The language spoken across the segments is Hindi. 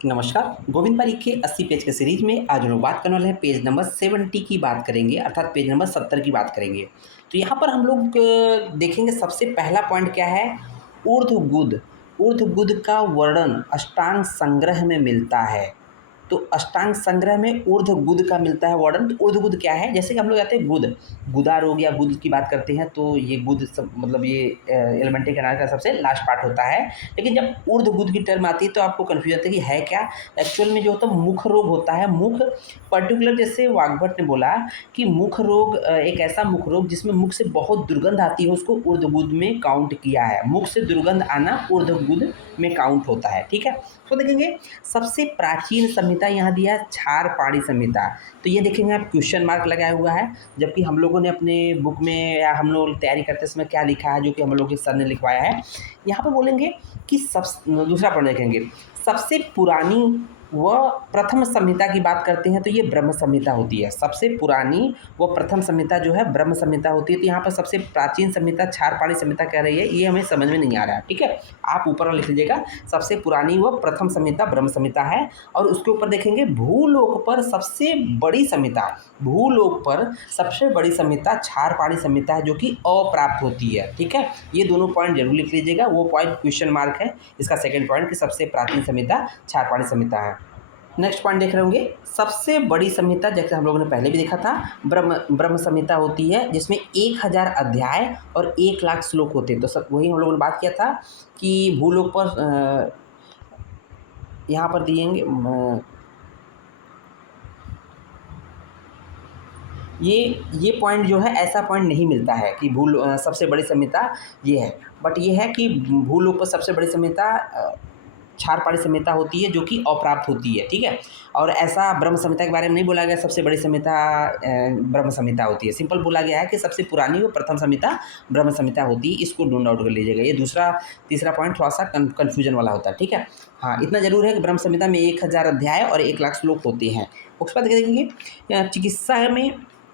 नमस्कार। गोविंद पारीख के 80 पेज के सीरीज में आज हम लोग बात करने वाले हैं पेज नंबर 70 की बात करेंगे, अर्थात पेज नंबर 70 की बात करेंगे। तो यहाँ पर हम लोग देखेंगे सबसे पहला पॉइंट क्या है, ऊर्ध्वगुद। ऊर्ध्वगुद का वर्णन अष्टांग संग्रह में मिलता है। तो अष्टांग संग्रह में ऊर्ध्वगुद का मिलता है वर्णन। तो ऊर्ध्वगुद क्या है, जैसे कि हम लोग आते हैं गुद, गुदा रोग या गुद की बात करते हैं तो ये गुद सब मतलब ये एलिमेंट्री कैनाल का सबसे लास्ट पार्ट होता है। लेकिन जब ऊर्ध्वगुद की टर्म आती है तो आपको कन्फ्यूजन होता है कि है क्या। एक्चुअल में जो होता है मुख रोग होता है। मुख पर्टिकुलर, जैसे वाग्भट ने बोला कि मुख रोग एक ऐसा मुख रोग जिसमें मुख से बहुत दुर्गंध आती है, उसको ऊर्ध्वगुद में काउंट किया है। मुख से दुर्गंध आना ऊर्ध्वगुद में काउंट होता है। ठीक है, तो देखेंगे सबसे प्राचीन संहिता यहाँ दिया है क्षारपाणी संहिता। तो ये देखेंगे आप क्वेश्चन मार्क लगाया हुआ है, जबकि हम लोगों ने अपने बुक में या हम लोग तैयारी करते समय क्या लिखा है, जो कि हम लोग के सर ने लिखवाया है। यहाँ पर बोलेंगे कि दूसरा पॉइंट देखेंगे, सबसे पुरानी व प्रथम संहिता की बात करते हैं तो ये ब्रह्म संहिता होती है। सबसे पुरानी व प्रथम संहिता जो है ब्रह्म संहिता होती है। तो यहाँ पर सबसे प्राचीन संहिता क्षारपाणी संहिता कह रही है, ये हमें समझ में नहीं आ रहा है। ठीक है, आप ऊपर लिख लीजिएगा, सबसे पुरानी व प्रथम संहिता ब्रह्म संहिता है। और उसके ऊपर देखेंगे भूलोक पर सबसे बड़ी संहिता, भूलोक पर सबसे बड़ी संहिता क्षारपाणी संहिता है, जो कि अप्राप्त होती है। ठीक है, ये दोनों पॉइंट जरूर लिख लीजिएगा। वो पॉइंट क्वेश्चन मार्क है, इसका सेकंड पॉइंट कि सबसे प्राचीन संहिता क्षारपाणी संहिता है। नेक्स्ट पॉइंट देख रहे होंगे, सबसे बड़ी संहिता जैसे हम लोगों ने पहले भी देखा था ब्रह्म संहिता होती है, जिसमें 1000 अध्याय और 1,00,000 श्लोक होते हैं। तो सब वही हम लोगों ने बात किया था कि भूलोक पर यहाँ पर दिएंगे ये पॉइंट जो है, ऐसा पॉइंट नहीं मिलता है कि सबसे बड़ी संहिता ये है। बट ये है कि भूलोक पर सबसे बड़ी संहिता क्षारपाणी संहिता होती है, जो कि अप्राप्त होती है। ठीक है, और ऐसा ब्रह्म संहिता के बारे में नहीं बोला गया सबसे बड़ी संहिता ब्रह्म संहिता होती है। सिंपल बोला गया है कि सबसे पुरानी वो प्रथम संहिता ब्रह्म संहिता होती है। इसको नोट आउट कर लीजिएगा। ये तीसरा पॉइंट थोड़ा सा कन्फ्यूजन वाला होता है। ठीक है, हाँ, इतना जरूर है कि ब्रह्म संहिता में 1000 अध्याय और 1,00,000 श्लोक होते हैं। उसके बाद देखेंगे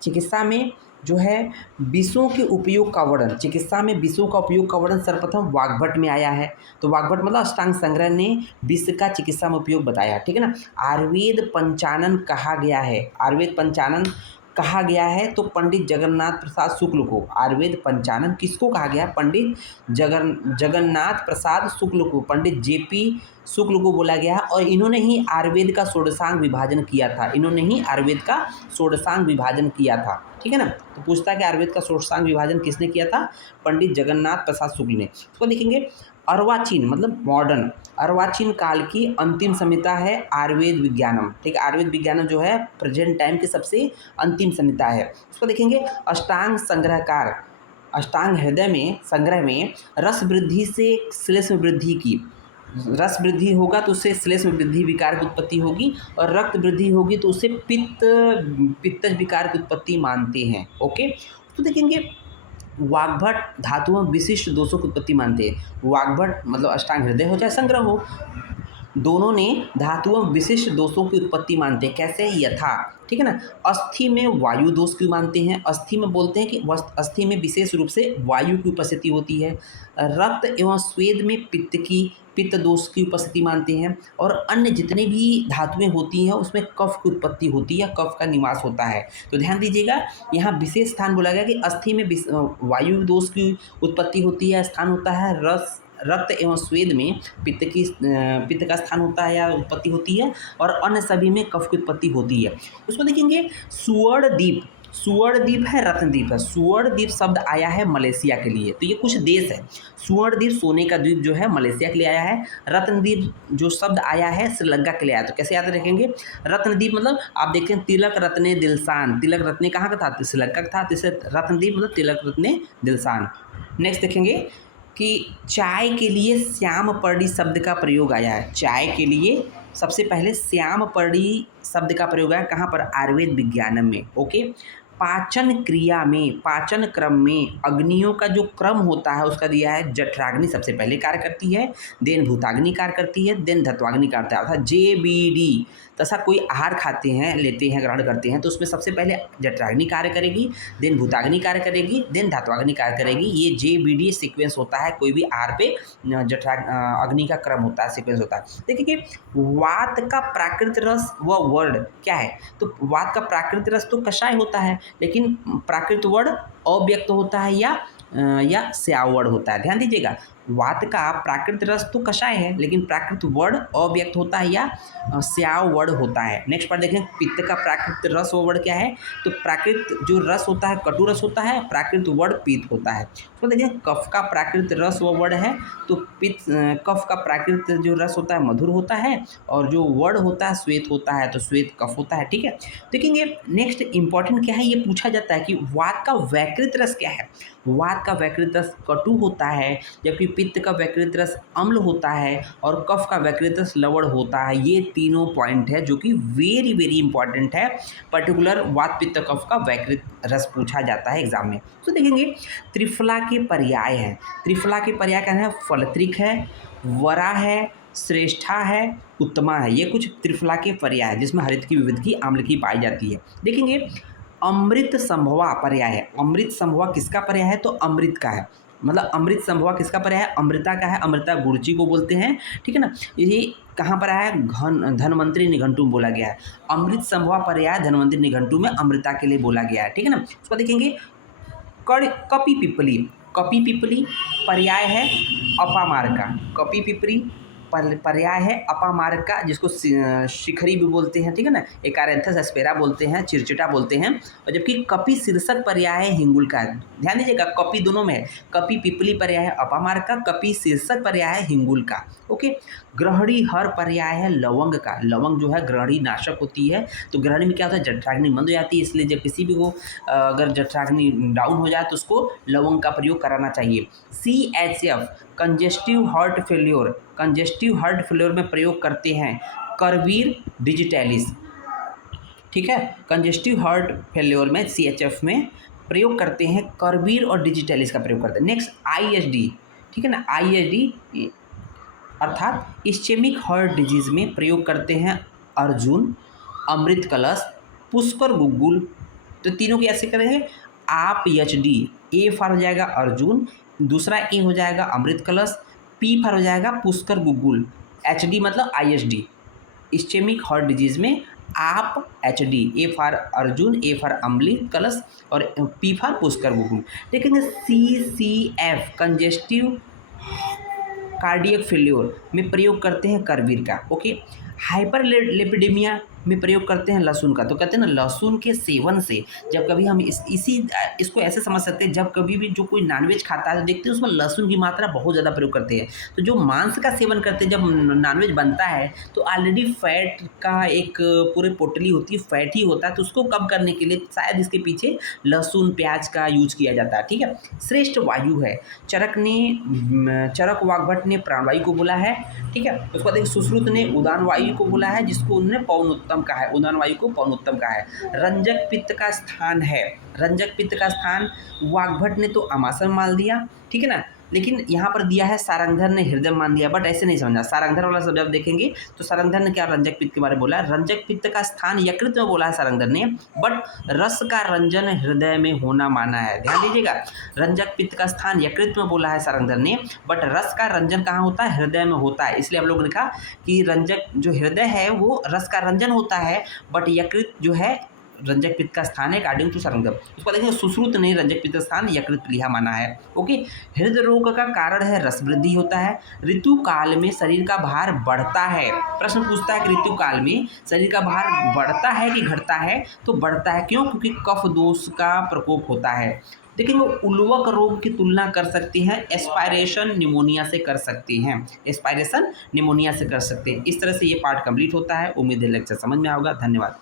चिकित्सा में जो है विषों के उपयोग का वर्णन, चिकित्सा में विषों का उपयोग का वर्णन सर्वप्रथम वाग्भट में आया है। तो वाग्भट मतलब अष्टांग संग्रह ने विष का चिकित्सा में उपयोग बताया। ठीक है ना। आयुर्वेद पंचानन कहा गया है, आयुर्वेद पंचानन कहा गया है तो पंडित जगन्नाथ प्रसाद शुक्ल को। आयुर्वेद पंचानन किसको कहा गया? पंडित जगन्नाथ प्रसाद शुक्ल को, पंडित जेपी शुक्ल को बोला गया है। और इन्होंने ही आयुर्वेद का षोडशांग विभाजन किया था, इन्होंने ही आयुर्वेद का षोडशांग विभाजन किया था। ठीक है ना। तो पूछता है कि आयुर्वेद का षोडशांग विभाजन किसने किया था? पंडित जगन्नाथ प्रसाद शुक्ल ने। उसको देखेंगे अर्वाचीन मतलब मॉडर्न, अर्वाचीन काल की अंतिम संहिता है आयुर्वेद विज्ञानम। ठीक है, आयुर्वेद विज्ञानम जो है प्रेजेंट टाइम की सबसे अंतिम संहिता है। उसको देखेंगे अष्टांग संग्रहकार, अष्टांग हृदय में संग्रह में रस वृद्धि से श्लेष्म वृद्धि की, रस वृद्धि होगा तो उससे श्लेष्म वृद्धि विकार की उत्पत्ति होगी, और रक्त वृद्धि होगी तो उससे पित्तज विकार की उत्पत्ति मानते हैं। ओके, तो देखेंगे वाग्भट धातुओं में विशिष्ट दोषों की उत्पत्ति मानते हैं। वाग्भट मतलब अष्टांग हृदय हो चाहे संग्रह हो, दोनों ने धातुओं में विशिष्ट दोषों की उत्पत्ति मानते हैं। कैसे? यथा, ठीक है ना। अस्थि में वायु दोष की मानते हैं, अस्थि में बोलते हैं कि अस्थि में विशेष रूप से वायु की उपस्थिति होती है। रक्त एवं स्वेद में पित्त दोष की उपस्थिति मानते हैं। और अन्य जितने भी धातुएं होती हैं उसमें कफ की उत्पत्ति होती है, कफ का निवास होता है। तो ध्यान दीजिएगा, यहाँ विशेष स्थान बोला गया कि अस्थि में वायु दोष की उत्पत्ति होती है, स्थान होता है। रक्त एवं स्वेद में पित्त का स्थान होता है या उत्पत्ति होती है, और अन्य सभी में कफ की उत्पत्ति होती है। उसको देखेंगे सुवर्णद्वीप, सुवर्णद्वीप है रत्नद्वीप है। सुवर्णद्वीप शब्द आया है मलेशिया के लिए, तो ये कुछ देश है। सुवर्णद्वीप सोने का द्वीप जो है मलेशिया के लिए आया है। रत्नद्वीप जो शब्द आया है श्रीलंका के लिए आया। तो कैसे याद रखेंगे? रत्नद्वीप मतलब आप देखें तिलक रत्ने दिलसान, तिलक रत्ने कहाँ का था? श्रीलंका का था। तो इसे रत्नद्वीप मतलब तिलक रत्ने दिलसान। नेक्स्ट देखेंगे कि चाय के लिए श्यामपर्णी शब्द का प्रयोग आया है। चाय के लिए सबसे पहले श्यामपर्णी शब्द का प्रयोग आया कहाँ पर? आयुर्वेद विज्ञानम में। ओके, पाचन क्रिया में, पाचन क्रम में अग्नियों का जो क्रम होता है उसका दिया है, जठराग्नि सबसे पहले कार्य करती है, देन भूताग्नि कार्य करती है, देन धत्वाग्नि कार्य करता है। अर्थात JBD तथा कोई आहार खाते हैं, लेते हैं, ग्रहण करते हैं तो उसमें सबसे पहले जठराग्नि कार्य करेगी, देन भूताग्नि कार्य करेगी, देन धात्वाग्नि कार्य करेगी। ये JBD सीक्वेंस होता है, कोई भी आहार पे अग्नि का क्रम होता है, सीक्वेंस होता है। देखिए कि वात का प्राकृत रस व वर्ड क्या है, तो वात का प्राकृत रस तो कषाय होता है, लेकिन प्राकृत वर्ड अव्यक्त होता है या स्यावड़ होता है। ध्यान दीजिएगा, वात का प्राकृत रस तो कषाय है, लेकिन प्राकृत वर्ड अव्यक्त होता है या स्यावड़ होता है। नेक्स्ट पर देखें, पित्त का प्राकृत रस व वर्ड क्या है, तो प्राकृत जो रस होता है कटु रस होता है, प्राकृत वर्ड पित्त होता है। तो देखिए कफ का प्राकृत रस व वर्ड है, तो पित्त, कफ का प्राकृत जो रस होता है मधुर होता है, और जो वर्ड होता है श्वेत होता है, तो श्वेत कफ होता है। ठीक है, देखेंगे नेक्स्ट इंपॉर्टेंट क्या है, ये पूछा जाता है कि वात का वैकृत रस क्या है। वात का वैकृत रस कटु होता है, जबकि पित्त का वैकृत रस अम्ल होता है, और कफ का वैकृत रस लवण होता है। ये तीनों पॉइंट है जो कि वेरी वेरी इंपॉर्टेंट है। पर्टिकुलर वात पित्त कफ का वैकृत रस पूछा जाता है एग्जाम में। तो देखेंगे त्रिफला के पर्याय हैं। त्रिफला के पर्याय क्या है, फलत्रिक है, वरा है, श्रेष्ठा है, उत्तमा है। ये कुछ त्रिफला के पर्याय है जिसमें हरित की, विविध की, आम्ल की पाई जाती है। देखेंगे अमृत संभवा पर्याय है। अमृत संभवा किसका पर्याय है, तो अमृत का है। मतलब अमृत संभवा किसका पर्याय है, अमृता का है। अमृता गुरुची को बोलते हैं, ठीक है ना। ये कहाँ पर आया है, धन्वंतरि निघंटु में बोला गया है। अमृत संभवा पर्याय धन्वंतरि निघंटु में अमृता के लिए बोला गया है, ठीक है ना। उसको देखेंगे कपि पिपली। कपि पिपली पर्याय है अपामार का। कपि पिपली पर्याय है अपामार्ग का, जिसको शिखरी भी बोलते हैं, ठीक है ना। एकारेंथस एस्पेरा बोलते हैं, चिरचिटा बोलते हैं। और जबकि कपि शीर्षक पर्याय है हिंगुल का। ध्यान दीजिएगा, कपि दोनों में है। कपि पिपली पर्याय है अपामार्ग का, कपि शीर्षक पर्याय है हिंगुल का। ओके, ग्रहणी हर पर्याय है लवंग का। लवंग जो है ग्रहणी नाशक होती है, तो ग्रहणी में क्या होता है, जठराग्नि मंद हो जाती है। इसलिए जब किसी भी को अगर जठराग्नि डाउन हो जाए तो उसको लवंग का प्रयोग कराना चाहिए। CHF congestive heart failure, congestive heart failure में प्रयोग करते हैं करवीर डिजिटैलिस, ठीक है। कंजेस्टिव हार्ट फेल्योर में CHF में प्रयोग करते हैं करवीर और डिजिटैलिस का प्रयोग करते हैं। नेक्स्ट ISD, ठीक है ना। ISD अर्थात इस्चेमिक हार्ट डिजीज में प्रयोग करते हैं अर्जुन, अमृत कलश, पुष्कर गुग्गुल। तो तीनों की ऐसे करेंगे आप HD, A फॉर हो जाएगा अर्जुन, दूसरा ए हो जाएगा अमृत कलश, P फॉर हो जाएगा पुष्कर गुग्गुल, HD मतलब ISD। इस्चेमिक हार्ट डिजीज में आप HD, A for Arjun, A for Amrit Kalash और P फॉर पुष्कर गुग्गुल। लेकिन CCF कंजेस्टिव कार्डियक फेल्योर में प्रयोग करते हैं करवीर का। ओके, हाइपरलिपिडेमिया में प्रयोग करते हैं लहसुन का। तो कहते हैं ना, लहसुन के सेवन से जब कभी हम इसको ऐसे समझ सकते हैं, जब कभी भी जो कोई नॉनवेज खाता है तो देखते हैं उसमें लहसुन की मात्रा बहुत ज़्यादा प्रयोग करते हैं। तो जो मांस का सेवन करते हैं, जब नॉनवेज बनता है तो ऑलरेडी फैट का एक पूरे पोटली होती है, फैट ही होता है, तो उसको कम करने के लिए शायद इसके पीछे लहसुन प्याज का यूज किया जाता है, ठीक है। श्रेष्ठ वायु है, चरक वाग्भट ने प्राणवायु को बोला है, ठीक है। उसके बाद सुश्रुत ने उदान वायु को बोला है, जिसको उन्होंने पौनोत्तम कहा है, उदान वायु को पौनोत्तम कहा है। रंजक पित्त का स्थान है, रंजक पित्त का स्थान वाग्भट ने तो अमाशय मान दिया, ठीक है ना। लेकिन यहाँ पर दिया है सारंगधर ने हृदय मान दिया, बट ऐसे नहीं समझना। सारंगधर वाला शब्द जब देखेंगे तो सारंगधर ने क्या रंजक पित्त के बारे में बोला है, रंजक पित्त का स्थान यकृत में बोला है सारंगधर ने, बट रस का रंजन हृदय में होना माना है। ध्यान दीजिएगा, रंजक पित्त का स्थान यकृत में बोला है सारंगधर ने, बट रस का रंजन कहाँ होता है, हृदय में होता है। इसलिए हम लोग ने लिखा कि रंजक जो हृदय है वो रस का रंजन होता है, बट यकृत जो है रंजक पित्त का स्थान है अकॉर्डिंग टू सारंगधर। उसको देखेंगे सुश्रुत ने रंजक पित्त स्थान यकृत प्लीहा माना है। ओके, हृदय रोग का कारण है रस वृद्धि होता है। ऋतु काल में शरीर का भार बढ़ता है। प्रश्न पूछता है कि ऋतु काल में शरीर का भार बढ़ता है कि घटता है, तो बढ़ता है। क्यों? क्योंकि कफ दोष का प्रकोप होता है। लेकिन वो उल्वक रोग की तुलना कर सकती हैं एस्पायरेशन निमोनिया से कर सकती हैं, एस्पायरेशन निमोनिया से कर सकते हैं। इस तरह से ये पार्ट कंप्लीट होता है। उम्मीद है लेक्चर समझ में आएगा। धन्यवाद।